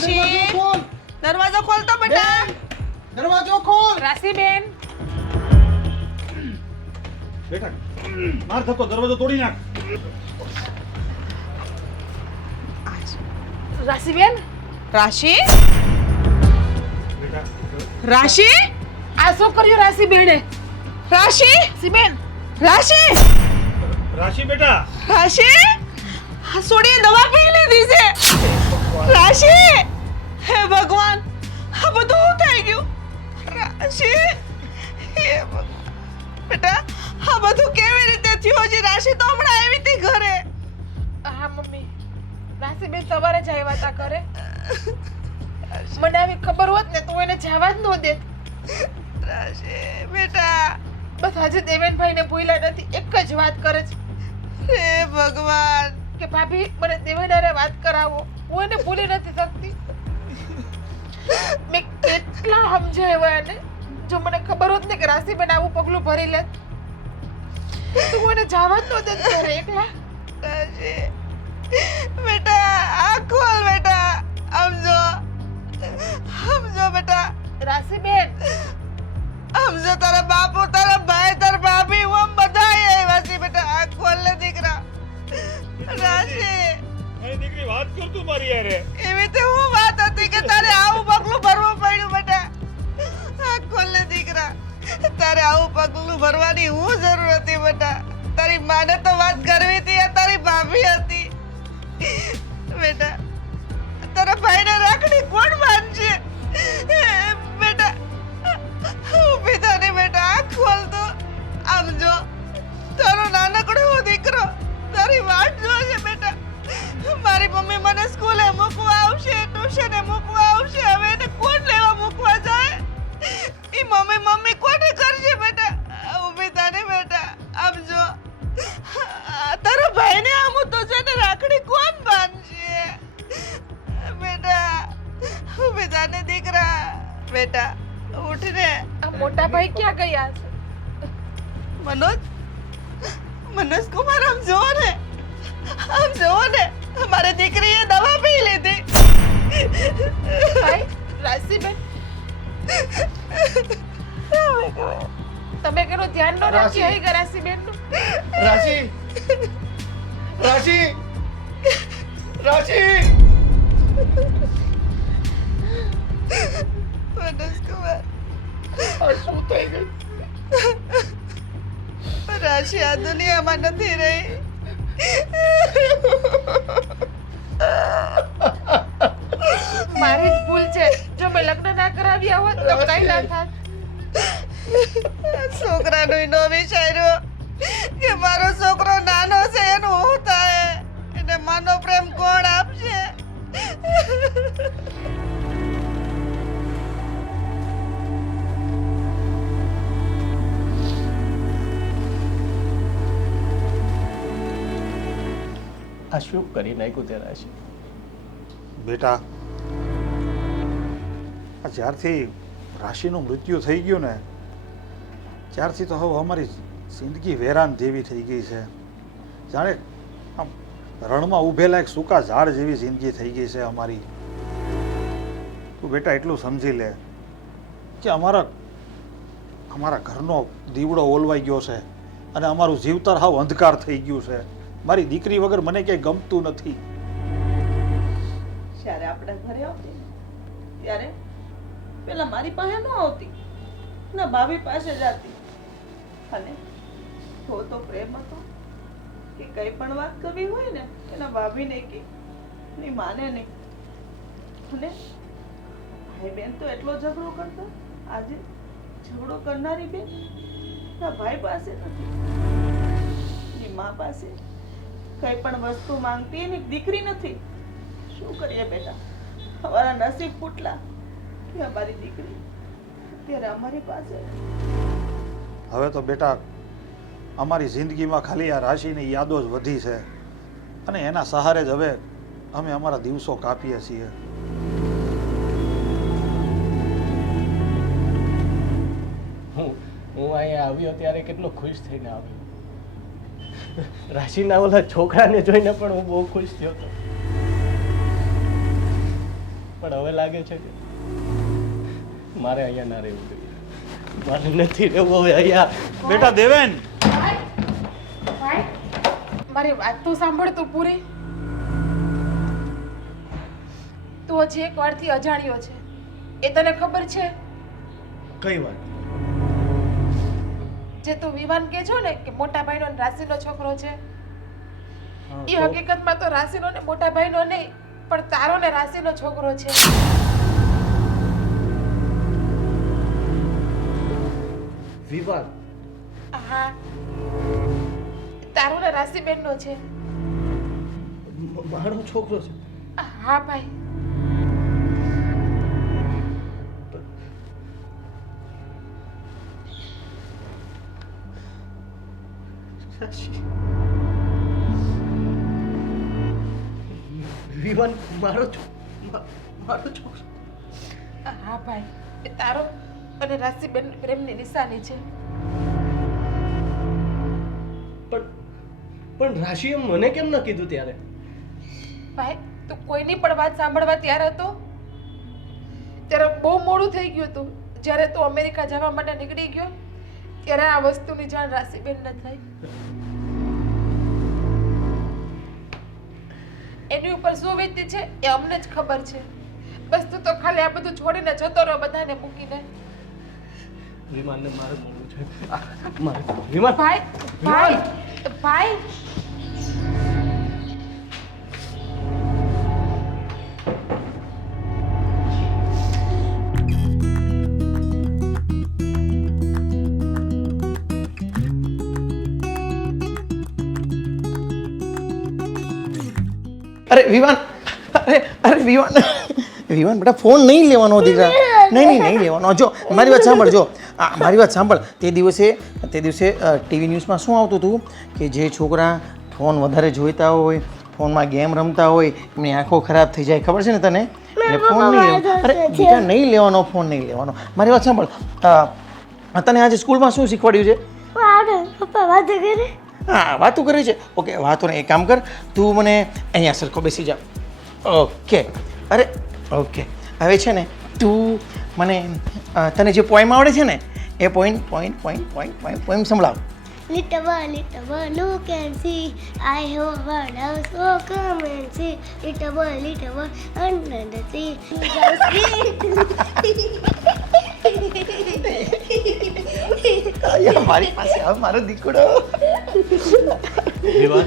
રાશિ દરવાજો ખોલ તો બેટા. દરવાજો ખોલ. રાશિબેન, બેટા માર ધક્કો દરવાજો તોડી નાખ. રાશિબેન, રાશિ બેટા રાશિ આ શું કર્યું રાશિબેને? રાશિ રાશિબેન, રાશિ રાશિ બેટા રાશિ આ સોડીએ દવા પી લીધી છે. રાશિ હે ભગવાન આ બધું શું થઈ ગયું? રાશિ હે ભગવાન બેટા આ બધું કેવી રીતે થયું? હજી રાશિ તો હમણાં આવી હતી ઘરે. હા મમ્મી, રાશિબેન સવારે જ આવ્યા હતા ઘરે. મને આવી ખબર હોત ને તો એને જવા જ ન દેત. રાશિ બેટા બસ આજે દેવેનભાઈને ભૂલ્યા નથી, એક જ વાત કરે છે હે ભગવાન કે ભાભી મને દેવેનારે વાત કરાવો. હું એને ભૂલી નથી શકતી. મેં કેટલા સમજાવ્યા એને. જો મને ખબર હોત ને કે રાશિબેન આવું પગલું ભરી લે તો હું એને જવા જ ન દેત ઘરે એકલા. રાશિ બેટા આ ખોલ બેટા. સમજો બેટા. રાશિબેન, સમજો તારા બાપુ તારા ભાઈ તારા ભાભી હું બધા આવ્યા છે બેટા. આ ખોલ ને દીકરા. રાશિ મારી દીકરી વાત કર તું મારી યારે. એવી તો હું વાત હતી કે તારે આવું પગલું ભરવું પડ્યું બેટા. આ ખોલ ને દીકરા. તારે આવું પગલું ભરવાની હું જરૂર હતી બેટા. તારી માને તો વાત કરવી હતી, આ તારી ભાભી હતી બેટા. તારા ભાઈને રાખડી કોણ બાંધશે બેટા? ઊભી થાને બેટા. આ ખોલ તો. આમ જો તારો નાનકડો એવો દીકરો તારી વાટ જોશે બેટા. મારી મમ્મી મને સ્કૂલે મૂકવા આવશે, ટ્યુશને મૂકવા આવશે. હવે એને કોણ લેવા મૂકવા જાય? ઈ મમ્મી કોને કરશે બેટા? ઊભી થાને બેટા. આમ જો તારો ભાઈને આમ તો છે ને રાખડી કોણ બાંધશે બેટા? ઊભી થાને દીકરા. બેટા ઉઠ ને. આ મોટા ભાઈ ક્યાં ગયા છે? મનોજ કુમાર આમ જોવો ને. મારી દીકરીએ દવા પી લીધી. ભાઈ, રાશિબેન તમે કેનું ધ્યાન ન રાખી આવી ગયા રાશિબેનનું? રાશિ રાશિ રાશિ મનોજ કુમાર આ શું થઈ ગયું? રાશિ આ દુનિયામાં નથી રહી. મારી જ ભૂલ છે. જો મેં લગ્ન ના કરાવ્યા હોત તો કઈ ના થાત. છોકરાનું નો વિચાર્યો કે મારો છોકરો નાનો છે એનું શું થાય? એને માનો પ્રેમ કોણ આપશે? આ શું કરી નાખ્યું તે રાશિ? બેટા આ જ્યારથી રાશિનું મૃત્યુ થઈ ગયું ને ત્યારથી તો હવે અમારી જિંદગી વેરાન જેવી થઈ ગઈ છે. જાણે આમ રણમાં ઊભેલા એક સૂકા ઝાડ જેવી જિંદગી થઈ ગઈ છે અમારી. તું બેટા એટલું સમજી લે કે અમારા ઘરનો દીવડો ઓલવાઈ ગયો છે અને અમારું જીવતર હાવ અંધકાર થઈ ગયું છે. મારી દીકરી વગર મને ક્યાંય ગમતું નથી. જ્યારે આપણા ઘરે આવતી ત્યારે પેલા મારી પાસે ન આવતી, ના ભાભી પાસે જતી. અને તો પ્રેમ હતો કે કઈ પણ વાત કરવી હોય ને એના ભાભીને કે ની માને નહીં. અને ભાઈ બેન તો એટલો ઝઘડો કરતો. આજે ઝઘડો કરનારી બેન ના ભાઈ પાસે નથી, ની મા પાસે કઈ પણ વસ્તુ માંગતી એની દીકરી નથી. શું કરીએ બેટા? અમારા નસીબ ફૂટલા કે અમારી દીકરી અત્યારે અમારી પાસે. હવે તો બેટા અમારી જિંદગીમાં ખાલી આ રાશિની યાદો જ વધી છે અને એના સહારે જ હવે અમે અમારા દિવસો કાપીએ છીએ. હું અહીંયા આવ્યો ત્યારે કેટલો ખુશ થઈને આવ્યો. રાશિના ઓલા છોકરાને જોઈને પણ હું બહુ ખુશ થયો હતો. પણ હવે લાગે છે કે મારે અહીંયા ના રહેવું જોઈએ. મારે નથી રહેવું હવે અહીંયા. બેટા દેવેન, ભાઈ મારી વાત તો સાંભળ તું પૂરી. તું હજી એક વારથી અજાણ્યો છે એ તને ખબર છે? કઈ વાત? જે તું વિવાન કે છો ને કે મોટા ભાઈનો ને રાશિનો છોકરો છે, હા, એ તો હકીકતમાં તો રાશિનો ને મોટા ભાઈનો નહીં પણ તારો ને રાશિનો છોકરો છે. વિવાદ? હા, તારો ને રાશિબેનનો છે. મારો છોકરો છે? હા ભાઈ. વિવાન મારો છોકરો? હા ભાઈ, એ તારો અને રાશિબેન પ્રેમની નિશાની છે. પણ રાશિએ મને કેમ ન કીધું ત્યારે? ભાઈ તું કોઈની પણ વાત સાંભળવા તૈયાર હતો? ત્યારે બહુ મોડું થઈ ગયું હતું. જ્યારે તું અમેરિકા જવા માટે નીકળી ગયો ત્યારે આ વસ્તુની જાણ રાશિબેનને થઈ. એની ઉપર શું વીતી છે એ અમને જ ખબર છે. બસ તું તો ખાલી આ બધું છોડીને જતો રહો બધાને મૂકીને. વિમાનને મારે મળવું છે. મારે વિમાન. ભાઈ ભાઈ ભાઈ અરે વિવાન, અરે વિવાન, વિવાન બેટા ફોન નહીં લેવાનો દીકરા. નહીં લેવાનો. જો મારી વાત સાંભળ, જો મારી વાત સાંભળ. તે દિવસે ટીવી ન્યૂઝમાં શું આવતું હતું કે જે છોકરા ફોન વધારે જોઈતા હોય, ફોનમાં ગેમ રમતા હોય, એમની આંખો ખરાબ થઈ જાય, ખબર છે ને તને? એટલે ફોન નહીં લેવાનો. અરે બેટા નહીં લેવાનો, ફોન નહીં લેવાનો. મારી વાત સાંભળ, તને આજે સ્કૂલમાં શું શીખવાડ્યું છે? પપ્પા વાતો કરે. હા, વાતું કરે છે. ઓકે, વાતો ને એક કામ કર, તું મને અહીંયા સરખો બેસી જા. ઓકે. અરે ઓકે, હવે છે ને તું મને તને જે પોઈમ આવડે છે ને એ poem સંભળાવ. Little boy, look and see. I have a bird house, so come and see. Little boy, under the tree. મારી પાસે આવ મારો દીકડો. વિવાન,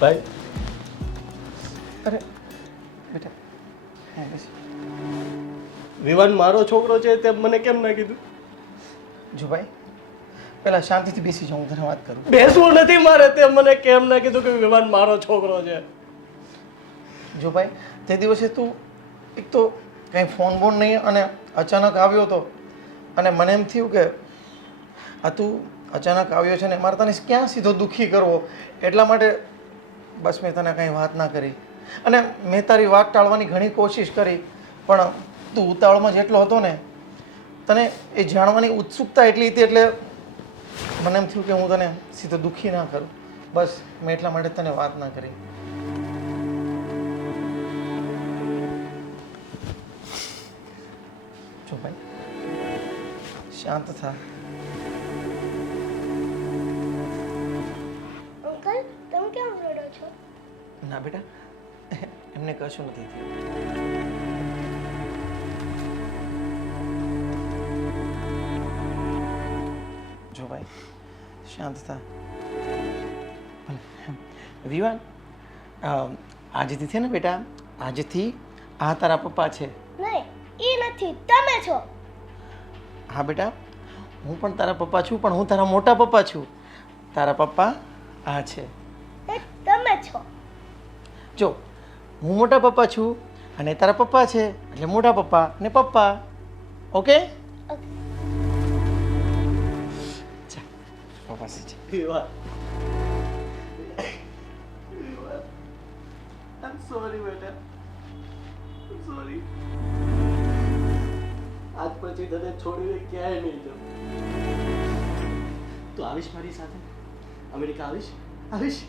ભાઈ અરે બેટા હા, બેસ. વિવાન મારો છોકરો છે તે મને કેમ ના કીધું? જો ભાઈ પહેલાં શાંતિથી બેસી જાઉં, હું તને વાત કરું. બેસવું નથી મારે, તે મને કેમ ના કીધું કે વિવાન મારો છોકરો છે? જો ભાઈ તે દિવસે તું એક તો કંઈ ફોન બોન નહીં અને અચાનક આવ્યો હતો અને મને એમ થયું કે આ તું અચાનક આવ્યો છે ને મારે તને ક્યાં સીધો દુઃખી કરવો, એટલા માટે બસ મેં તને કંઈ વાત ના કરી. અને મેં તારી વાત ટાળવાની ઘણી કોશિશ કરી પણ તું ઉતાવળમાં જેટલો હતો ને, તને એ જાણવાની ઉત્સુકતા એટલી હતી એટલે મને એમ થયું કે હું તને સીધો દુઃખી ના કરું. બસ મેં એટલા માટે તને વાત ના કરી. જો ભાઈ શાંત થા. અંકલ, તમે કેમ રડો છો? ના બેટા, એમને કશું નથી થયું. જો ભાઈ શાંત થા. વિવાન, આજથી છે ને બેટા, આજથી આ તારા પપ્પા છે. નહીં, એ નથી, તમે છો. હા બેટા, હું પણ તારા પપ્પા છું પણ હું તારા મોટા પપ્પા છું. તારા પપ્પા આ છે. એ તમે છો. જો હું મોટા પપ્પા છું અને તારા પપ્પા છે એટલે મોટા પપ્પા ને પપ્પા. ઓકે? પાસે છે. વિવાન આઈ સોરી બેટા, સોરી. આજ પછી તને છોડીને ક્યાંય નહીં જાઉં. તું આવીશ મારી સાથે? અમેરિકા આવીશ? આવીશ?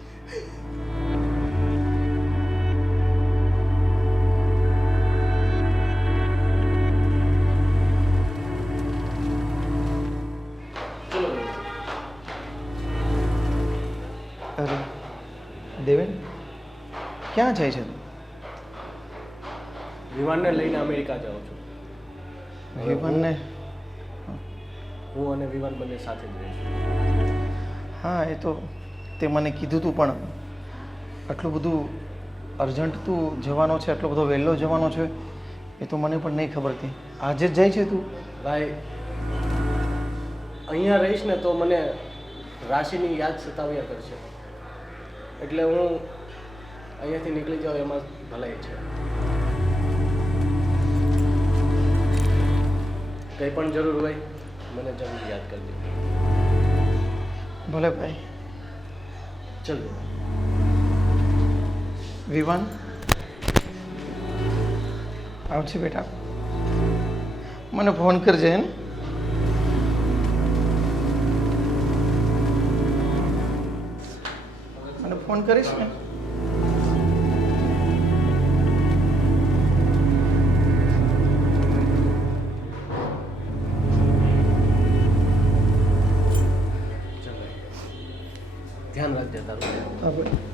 ચલો અરે દેવેન, ક્યાં જાય છે તું? વિવાનને લઈને અમેરિકા જાઉં છું. વિવાનને? હું અને વિવાન બંને સાથે જ રહીશું. હા, એ તો તે મને કીધું તું, પણ આટલું બધું અર્જન્ટ તું જવાનો છે, આટલો બધો વહેલો જવાનો છે, એ તો મને પણ નહીં ખબર હતી. આજે જ જાય છે તું? ભાઈ, અહીંયા રહીશ ને તો મને રાશિની યાદ સતાવ્યા કરશે, એટલે હું અહીંયાથી નીકળી જાઉં એમાં ભલાઈ છે. કંઈ પણ જરૂર હોય મને જરૂર યાદ કરજો. ભલે ભાઈ. ચલો. વિવાન, આવજે બેટા. મને ફોન કરજે ને. મને ફોન કરીશ ને? ચલો, ધ્યાન રાખજે તારું. હા ભાઈ.